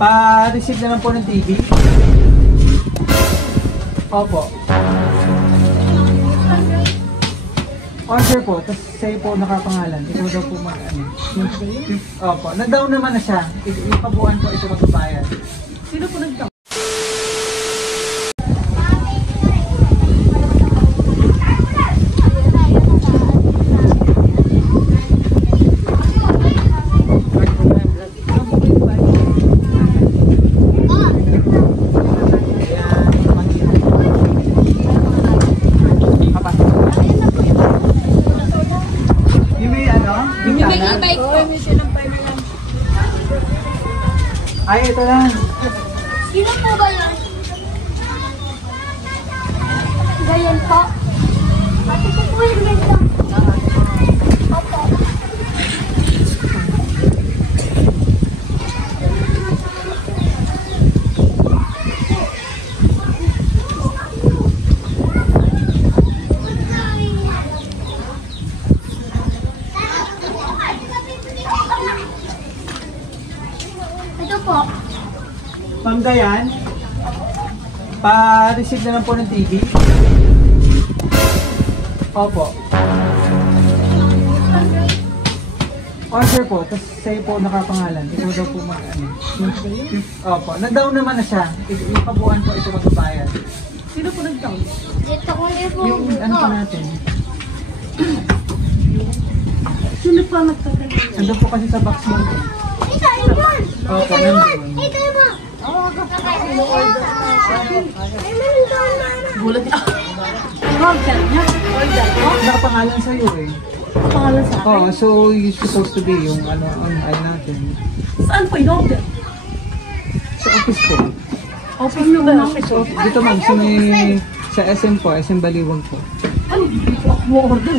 Pa-receive naman po ng TV. Opo. Order po, tapos sa'yo po nakapangalan. Ikaw daw po mag-ano. Opo, nag-down naman na siya. Ipabuan po ito magbabayad. Sino po nag-down? Ay, ito lang. Sino po ba yan? Ganyan po. Ate ko po yung ganda. Opo. Ito po. Panggayan. Pa-receive naman po ng TV. Opo. Order po, tapos sa'yo po nakapangalan. Ikaw daw po mag-ano. Opo, nag-down naman na siya. Ipabuan po ito magbabayad. Sino po nag-down? Dito ko niyo po. Yung ano pa natin. Sino pa nagtatanong? Nandun po kasi sa box mo. Ito, yun! Opo, nandun. Ito yun! Gulat niya. Order niya? Order mo? Nakapangalan sa'yo eh. Pangalan sa akin? Oo, so you're supposed to be yung ano natin. Saan po in-order? Sa office po. Office nyo ba? So, dito ma'am, sa may, sa SM po, SM Baliwag po. Ay, hindi po ako mo-order.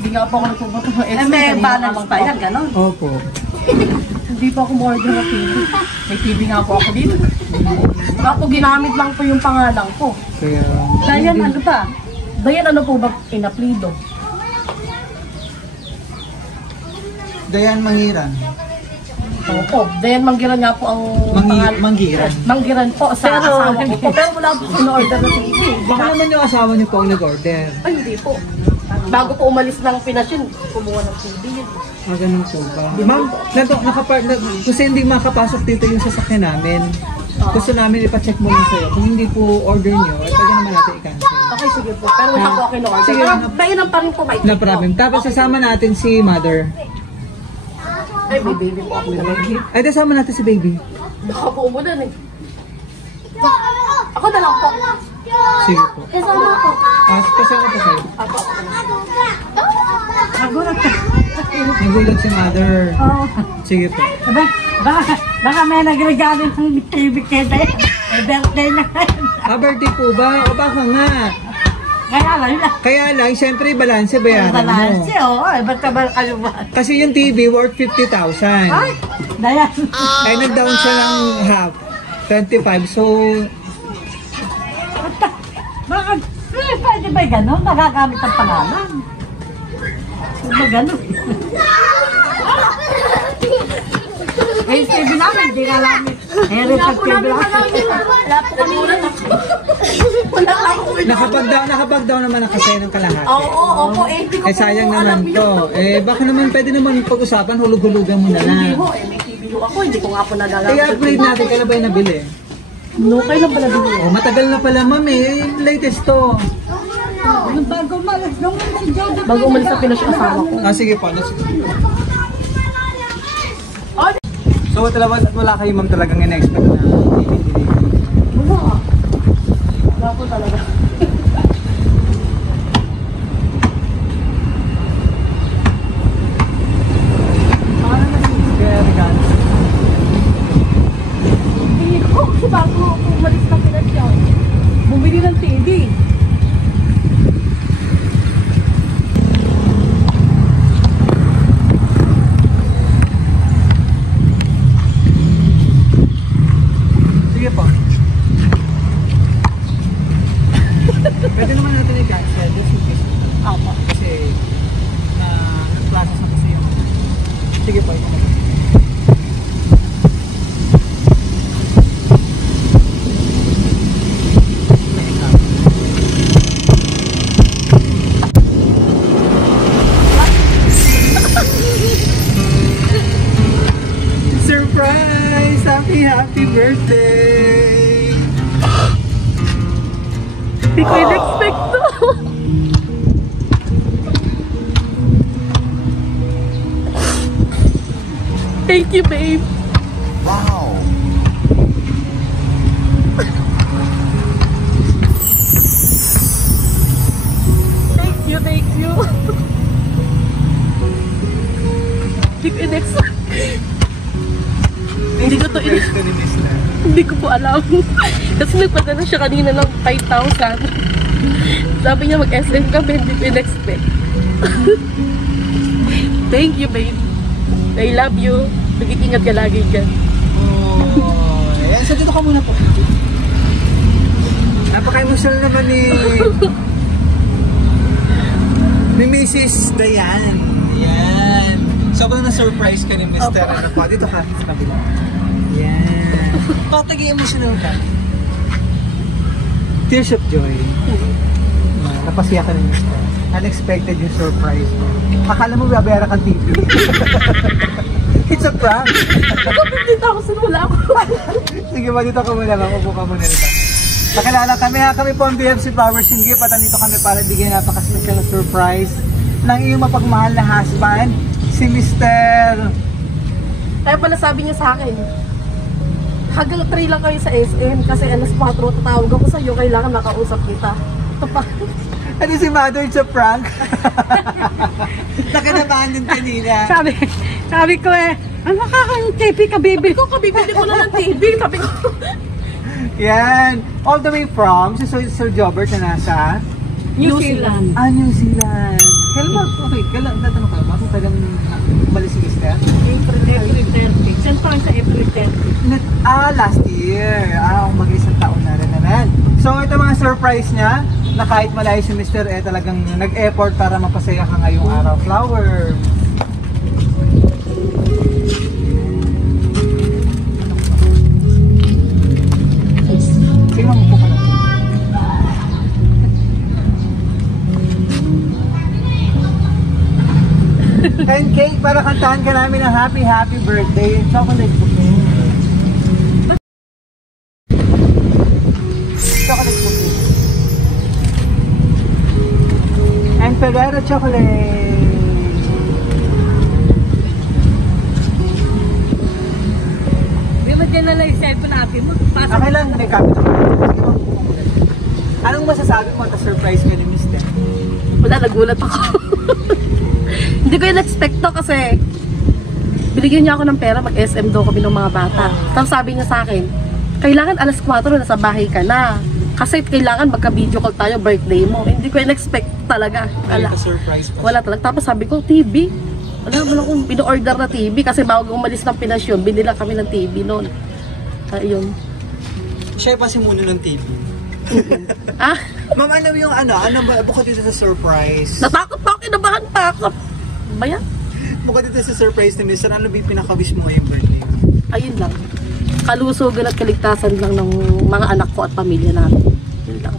Hindi nga po ako nagpupunta sa SM. May balance pa yan, gano'n? Opo. Hindi pa ako mo-order ng TV. May TV nga po ako dito. Ako ginamit lang po yung pangalan ko. Kaya, Dayan, ano pa? Dayan, ano po ba inaplido? Dayan Mangiran. Opo, Dayan Manggiran nga po ang pangalan. Manggiran. Manggiran po sa asawa ko po. Pero wala po in-order ng TV. Baka naman yung asawa niyo po ang nag-order. Ay, hindi po. Bago po umalis ng Pinas yun, kumuha ng TV yun. Ganun po ba? Ma'am, kasi hindi makapasok dito yung sasakyan namin. Gusto namin ipacheck mo lang sa'yo. Kung hindi po order nyo, ay pwede naman natin i-cancel. Okay, sige po. Pero wala po ako in-order. Sige, Pero bayanan pa rin po may No problem. Tapos sasama natin si mother. Ay, may baby po ako talaga. Ay, sasama natin si baby. Baka po umulan eh. Ako na lang po. Sige po. Kasama ko. Kasama po kayo. Ako. Nagulat ka. Nagulat si mother. Oo. Sige po. Baka may nagregalo ng TV kita yan. May birthday na kayo. Birthday po ba? O baka nga. Kaya lang, siyempre, balanse bayaran mo. Balanse, oo. Ba't ka ba kayo ba? Kasi yung TV worth 50,000. Ay, Dayan. Ay, nag-down siya ng half. 25. So, Bakit? Pwede ba gano'n? Nagagamit ang pangalan. Pwede ba gano'n? Eh, TV namin, hindi nga namin. Eh, report TV namin. Wala po kami ulan ako. Wala ako ulan. nakapag-down naman ang kasaya ng kalahati. Oo, opo. Eh, hindi ko Eh, sayang po alam naman yun. to. Eh, baka naman pwede naman pag-usapan, hulug-hulugan mo na Hindi lang. ho, eh, may TV ho ako. Hindi ko nga po nagagamit. Kaya upgrade natin, kailan ba yung nabili? No, kailan pala din Oh, matagal na pala, ma'am eh. Latest to. Nung bago umalis, nung si Jojo. Bago umalis sa Pinas yung asawa ko. Sige po. So, wala kayo ma'am talagang in-expect na DVD. Wala. Wala po talaga. Kaya regalo. Hindi ko. Kasi bago umalis na Pinas yun, bumili ng TV. Sige po. happy birthday! Hindi ko in-expect to. Thank you, babe. Wow. Thank you, thank you. Hindi ko in-expect. Hindi ko to Surprise ka ni Mr. Hindi ko po alam. Kasi nagpadala siya kanina ng 5,000. Sabi niya mag-SM kami, hindi ko in-expect. Thank you, babe. I love you. Mag-iingat ka lagi dyan. Oh, ayan. So, dito ka muna po. Napaka-emotional naman ni Mrs. Dayan. Ayan. Sobrang na-surprise ka ni Mr. Ano pa. Dito ka, sa kabila. Ayan. Oh, tagi-emotional ka. Tears of joy. Napasiya ka ni Mr. Unexpected yung surprise mo. Akala mo babera kang TV. It's a prank. Dito ako, sinula ako. Sige ba, dito ka muna. Makupo ka muna dito. Nakilala kami ha. Kami po ang BFC Flowers and Gift at andito kami para bigyan napaka-special na surprise ng iyong mapagmahal na husband, si Mr. Kaya pala sabi niya sa akin, hanggang 3 lang kayo sa SM kasi alas 4 tatawag ako sa'yo, kailangan makausap kita. Ito pa. Ano si Mother, it's a prank? Nakanabahan din kanina. Sabi ko ano kakang TV ka, baby? Ko, kabibili ko na ng TV. Sabi ko, Yan. All the way from si Sir Jobert na nasa New Zealand. New Zealand. Kailan ba? Okay, kailan? Tatanong ka ba? Kung tagang umalis si Mr. April 30. Saan pa sa April 30? Last year. Mag-isang taon na rin naman. So, ito mga surprise niya na kahit malayo si Mr. talagang nag-effort para mapasaya ka ngayong araw. Flower. Sige, mamupo ka lang. And cake para kantahan ka namin ng happy birthday. Chocolate bouquet. Chocolate bouquet. And Ferrero chocolate. Di ba dyan nalang yung cellphone natin mo? Okay lang, may kapit ako. Sige, mamupo ka muna. Anong masasabi mo at surprise ka ni Mr.? wala, nagulat ako. Hindi ko in-expect to kasi binigyan niya ako ng pera, mag-SM daw kami ng mga bata. Tapos sabi niya sa akin, kailangan alas 4 nasa bahay ka na. Kasi kailangan magka-video call tayo, birthday mo. Hindi ko in-expect talaga. Surprise pa. Wala talaga. Tapos sabi ko, TV. Wala akong pino-order na TV kasi bago umalis ng Pinas yun, binila kami ng TV noon. Ayun. Siya pa si Muno ng TV. Ah, Ma'am, ano yung ano ba, bukod dito sa surprise? natakot pa ako, kinabahan pa ako. Ba yan? Bukod dito sa surprise ni Mr., ano ba yung pinaka-wish mo ngayong birthday? Ayun lang. Kalusugan at kaligtasan lang ng mga anak ko at pamilya namin. Yun lang.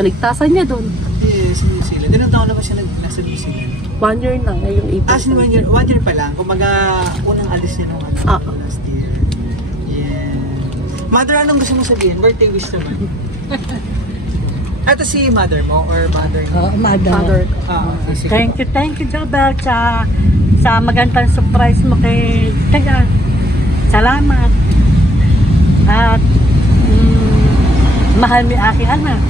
Kaligtasan niya doon. Yes, New Zealand. Ilang taon na ba siya nasa New Zealand? 1 year na ngayong April. So 1 year, 1 year pa lang. Kumbaga, unang alis niya nung last year. Yeah. Mother, anong gusto mo sabihin? Birthday wish naman. Ito si mother mo or mother mo? Mother. Sige. Thank you, Jobert, sa magandang surprise mo kay Dayan. Salamat. At mahal mi aking anak.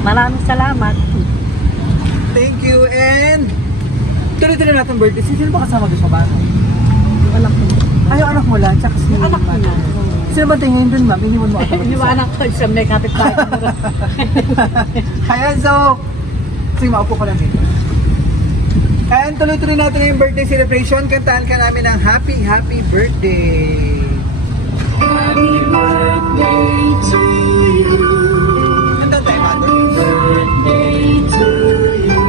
Maraming salamat. Thank you and tuloy-tuloy natin birthday. Sino ba kasama doon sa bahay? Yung anak ko. Ay, yung anak mo lang, tsaka si Anak ko na. Sino ba tingin doon, ma'am? Iniwan mo ako. Yung anak ko, siya may kapit-bahay. Ayan, so, sige, maupo ka lang dito. Ayan, tuloy-tuloy natin yung birthday celebration. Kantaan ka namin ng happy birthday. Happy birthday to you. Kantaan tayo, mother. Birthday to you.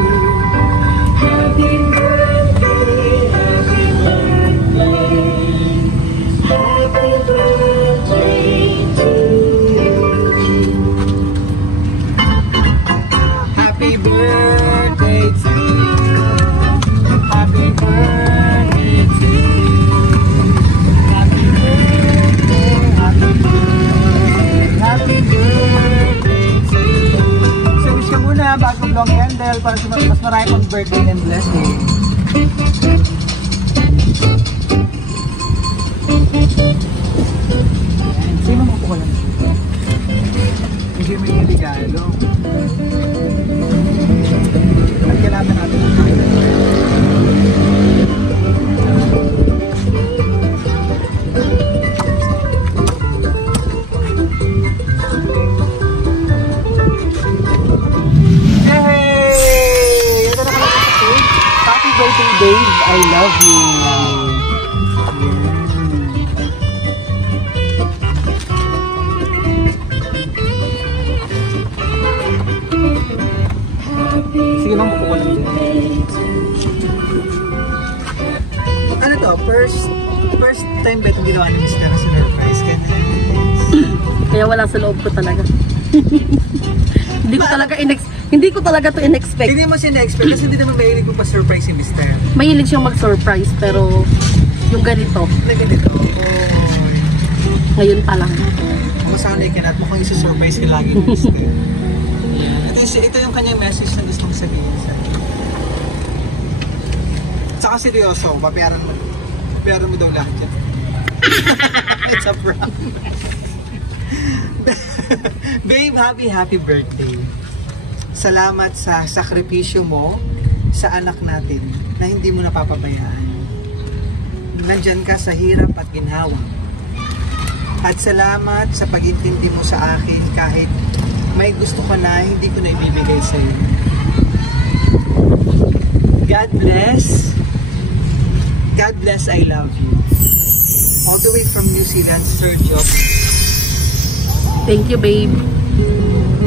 Happy birthday, happy birthday. Happy birthday to you. Happy birthday to you. Happy birthday to you. marami pang birthday and blessing. Sino mo po ko lang? Hindi mo yung regalo. At kailangan natin ang Dave, I love you. Sige lang, buko lang din. Ano to? First time ba itong ginawa ni Mr. na surprise? Kaya wala sa loob ko talaga. Hindi ko talaga to in-expect. Hindi mo siya na-expect kasi hindi naman mahilig mo pa surprise si Mr. Mahilig siyang mag-surprise pero yung ganito, Na ganito. Oh. ngayon pa lang. Masanay ka na at mukhang isa-surprise ka lagi ni Mr. Ito yung kanyang message na gustong sabihin sa akin. Saka seryoso, babayaran mo daw lahat yan. It's a prank. Babe, happy birthday. Salamat sa sakripisyo mo sa anak natin na hindi mo napapabayaan. Nandyan ka sa hirap at ginhawa. At salamat sa pag-intindi mo sa akin kahit may gusto ka na hindi ko na ibibigay sa iyo. God bless. God bless, I love you. All the way from New Zealand, Sergio. Thank you, babe.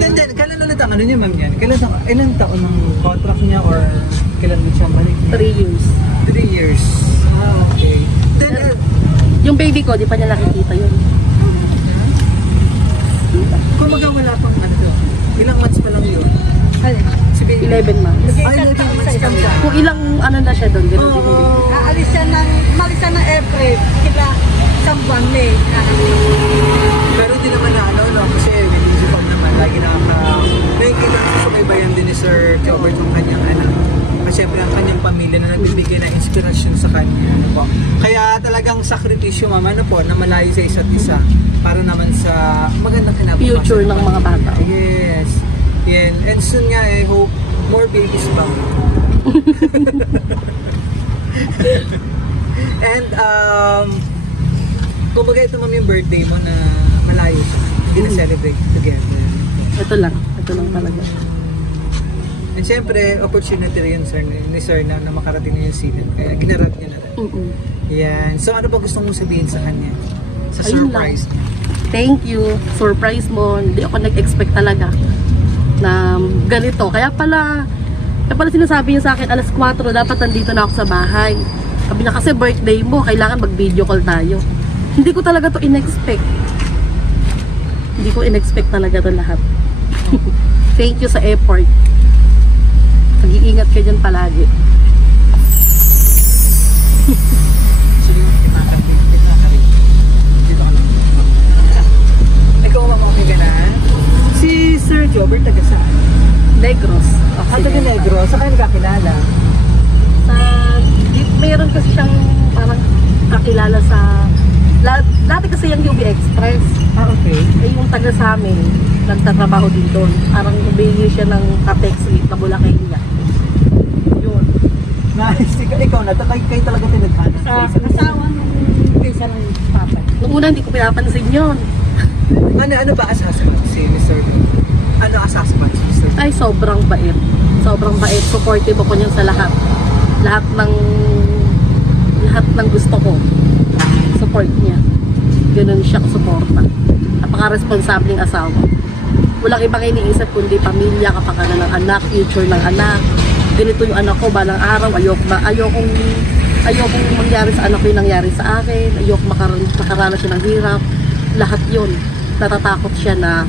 Then, kailan ulit ang ano niya, ma'am yan? Ilang taon ng contract niya or kailan mo siya balik? 3 years. 3 years. Ah, okay. Then, Yung baby ko, di pa niya nakikita yun. kung wala pang ano doon, ilang months pa lang yun? Si baby? 11 months. Ay, 11 months pa lang. Kung ilang ano na siya doon, ganun din yung baby. Umalis siya ng April. Kila isang buwan May. Pero hindi naman na ano, no? Kasi minisipag naman, lagi nakikita sa sumaybayan din ni Sir Jobert yung kanyang anak. Kasi syempre ang kanyang pamilya na nagbibigay ng inspirasyon sa kanya. Ano po? Kaya talagang sakripisyo, mama, ano po, na malayo sa isa't isa para naman sa magandang kinabukasan. Future ng mga bata. Yes. Yan. And soon nga, I hope more babies pa. And, kumbaga ito ma'am yung birthday mo na malayo siya. Hindi na celebrate together. Ito lang talaga. And syempre, opportunity rin sir, ni sir na makarating na yung season. Kaya ginarap niya na rin. Yan. So ano ba gusto mong sabihin sa kanya? Sa Ayun surprise lang. Thank you. Surprise mo. Hindi ako nag-expect talaga na ganito. Kaya pala sinasabi niya sa akin, alas 4, dapat nandito na ako sa bahay. Sabi niya, kasi birthday mo, kailangan mag-video call tayo. Hindi ko talaga to in-expect. Hindi ko in-expect talaga to lahat. Thank you sa effort. Mag-iingat ka dyan palagi. Ikaw ma'am, okay ka na? Si Sir Jobert, taga saan? Negros. Taga Negros. Saan kayo nagkakilala? Mayroon kasi siyang parang kakilala sa dati kasi yung UB Express. Ah, okay. Eh yung taga sa amin, nagtatrabaho din doon. Parang humingi siya ng ka-text na Bulacay niya. Yun. Nice. Ikaw na, kayo talaga pinaghanan. Sa asawa nung isa ng papa. Nung una hindi ko pinapansin yun. Ano ba assessment si Mr. Ano assessment si Mr. Ay, sobrang bait. Sobrang bait. Supportive ako niyan sa lahat. Lahat ng gusto ko. Support niya. Ganun siya kasuporta. Napaka-responsableng asawa. Walang ibang iniisip kundi pamilya, kapakanan ng anak, future ng anak. Ganito yung anak ko, balang araw, ayokong mangyari sa anak ko yung nangyari sa akin, ayok makaranas siya ng hirap. Lahat yun. Natatakot siya na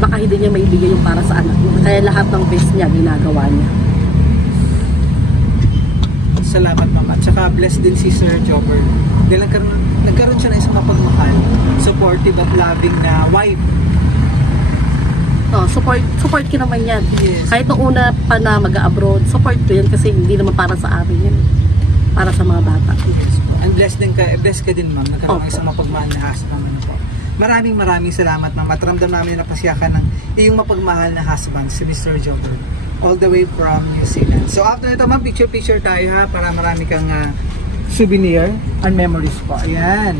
baka hindi niya maibigay yung para sa anak niya. Kaya lahat ng best niya, ginagawa niya. Salamat mama. At saka blessed din si Sir Jobber. Dahil nagkaroon siya ng isang mapagmahal, supportive at loving na wife. Oh, support ko naman yan. Yes. Kahit nung una pa na mag-abroad, support ko yan kasi hindi naman para sa amin yan. Para sa mga bata. And blessed ka din ma'am, nagkaroon Opo. ng isang mapagmahal na husband. Ano po. Maraming salamat ma'am. At ramdam namin na napasyakan ng iyong mapagmahal na husband, si Mr. Jobber. All the way from New Zealand. So after nito ma'am, picture tayo ha, para marami kang souvenir and memories po. Ayan.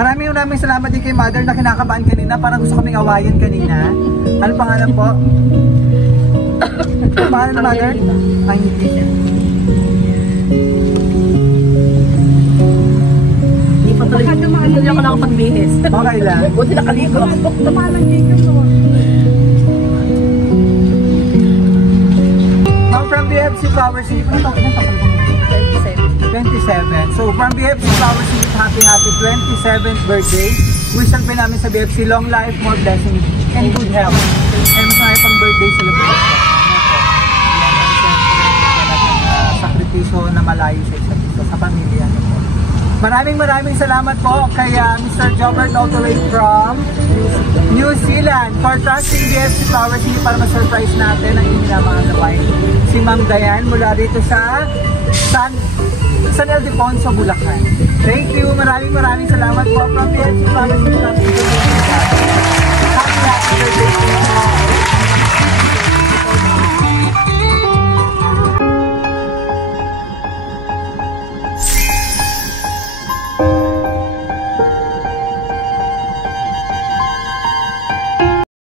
Maraming salamat din kay Mother na kinakabahan kanina. Parang gusto kaming awayan kanina. Ano pangalan po? Ano pangalan ng Mother? Angelina. Hindi pa tuloy. Hindi ako nakapagbihis. Okay lang. Buti nakaligo. Dumalang dito to. Ma'am, from BFC Flower City. Ano to? Ilan pa 27. So from BFC Flower City, happy 27th birthday. Wishan pa namin sa BFC, long life, more blessings, and good health. And mas mga pang birthday celebration. Sakripisyo na malayo sa isa't isa, sa pamilya. Maraming salamat po kay Mr. Jobert all the way from New Zealand for trusting BFC Flower City para ma-surprise natin ang inyong mga naway. Si Ma'am Dayan mula dito sa San Ildefonso, Bulacan. Thank you. Maraming salamat po from BFC Flower City. Happy birthday to you.